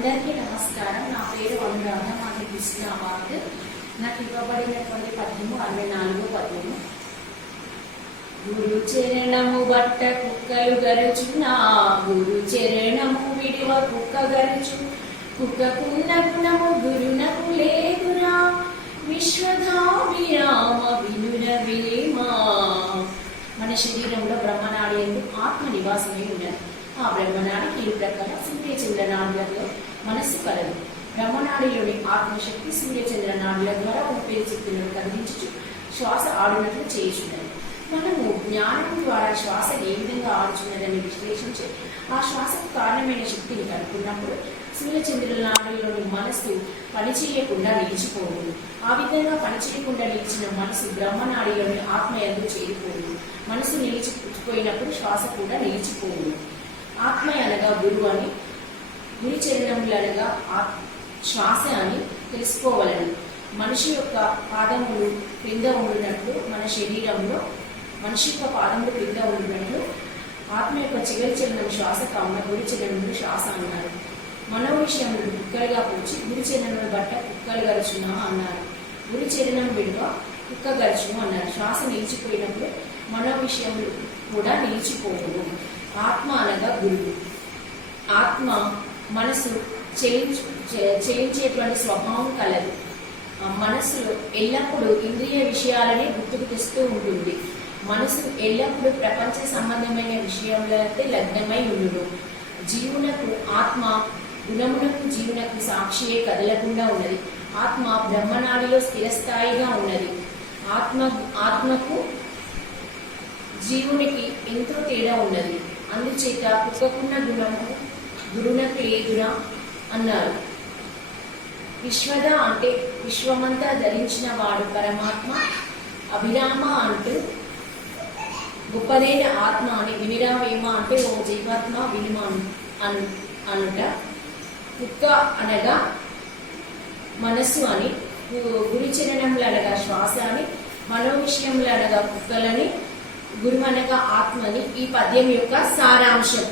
అందరికీ నమస్కారం. నా పేరు అనురాధ మాది కృష్ణాబాద్ నాకు ఇవ్వబడినటువంటి పద్యము అరవై నాలుగో పద్యము. గురు చరణము బట్ట కుక్కలు గరుచున్నా గురు చరణము విడివ కుక్క గరుచు. కుక్కకున్న గుణము గురునకు లేదురా. విశ్వధావిరామ వినుర విలేమా మన శరీరంలో బ్రహ్మనాడి ఎందు ఆత్మ నివాసమై ఉన్నది ఆ బ్రహ్మనాడికి ఇరు ప్రకార సూర్యచంద్ర నాడులలో మనస్సు కలదు బ్రహ్మనాడిలోని ఆత్మశక్తి సూర్యచంద్ర నాడుల ద్వారా శక్తులను కదిలించుచు శ్వాస ఆడినట్లు చేయుచున్నది. మనము జ్ఞానం ద్వారా శ్వాస ఏ విధంగా ఆడుచున్నదని విశ్లేషించి ఆ శ్వాసకు కారణమైన శక్తిని కనుక్కున్నప్పుడు సూర్యచంద్రుల నాడులోని మనస్సు పనిచేయకుండా నిలిచిపోదు. ఆ విధంగా పనిచేయకుండా నిలిచిన మనసు బ్రహ్మనాడిలోని ఆత్మ ఎందు చేరిపోదు. మనసు నిలిచిపోయినప్పుడు శ్వాస కూడా నిలిచిపోదు. ఆత్మ అనగా గురువు అని గురి చరణములు అనగా ఆత్- శ్వాస అని తెలుసుకోవాలని. మనిషి యొక్క పాదములు క్రింద ఉండినట్లు మన శరీరంలో మనిషి యొక్క పాదములు క్రింద ఉండినట్లు ఆత్మ యొక్క చివరి చరణం శ్వాస కావున గురి చరణములు శ్వాస అన్నారు. మనో విషయంలో కుక్కలుగా పోచి గురి చరణములు బట్ట కుక్కలు గరుచున్నా అన్నారు. గురి చరణం విలువ కుక్క గరుచును అన్నారు. శ్వాస నిలిచిపోయినప్పుడు మనో విషయంలో కూడా నిలిచిపోవు ఆత్మ అనగా గురువు. ఆత్మ మనసు చేయించు చే- చేయించేటువంటి స్వభావం కలదు. మనసులో ఎల్లప్పుడూ ఇంద్రియ విషయాలనే గుర్తుకు తెస్తూ ఉంటుంది. మనసు ఎల్లప్పుడూ ప్రపంచ సంబంధమైన విషయంలో లగ్నమై ఉండును. జీవునకు ఆత్మ గుణమునకు జీవునకు సాక్షియే కదలకుండా ఉన్నది. ఆత్మ బ్రహ్మనాడిలో స్థిరస్థాయిగా ఉన్నది. ఆత్మ ఆత్మకు జీవునికి ఎంతో తేడా ఉన్నది. అందుచేత పుట్టకున్న గుణము గురునకు తెలియదురా అన్నారు విశ్వద అంటే విశ్వమంతా ధరించిన వాడు పరమాత్మ అభిరామ అంటూ గొప్పదైన ఆత్మ అని వినిరామేమ అంటే ఓ జీవాత్మ వినిమా అను అనుట. కుక్క అనగా మనస్సు అని గురుచరణములు అనగా శ్వాస అని మనో విషయములు అనగా కుక్కలని గురువు అనగా ఆత్మని ఈ పద్యం యొక్క సారాంశం.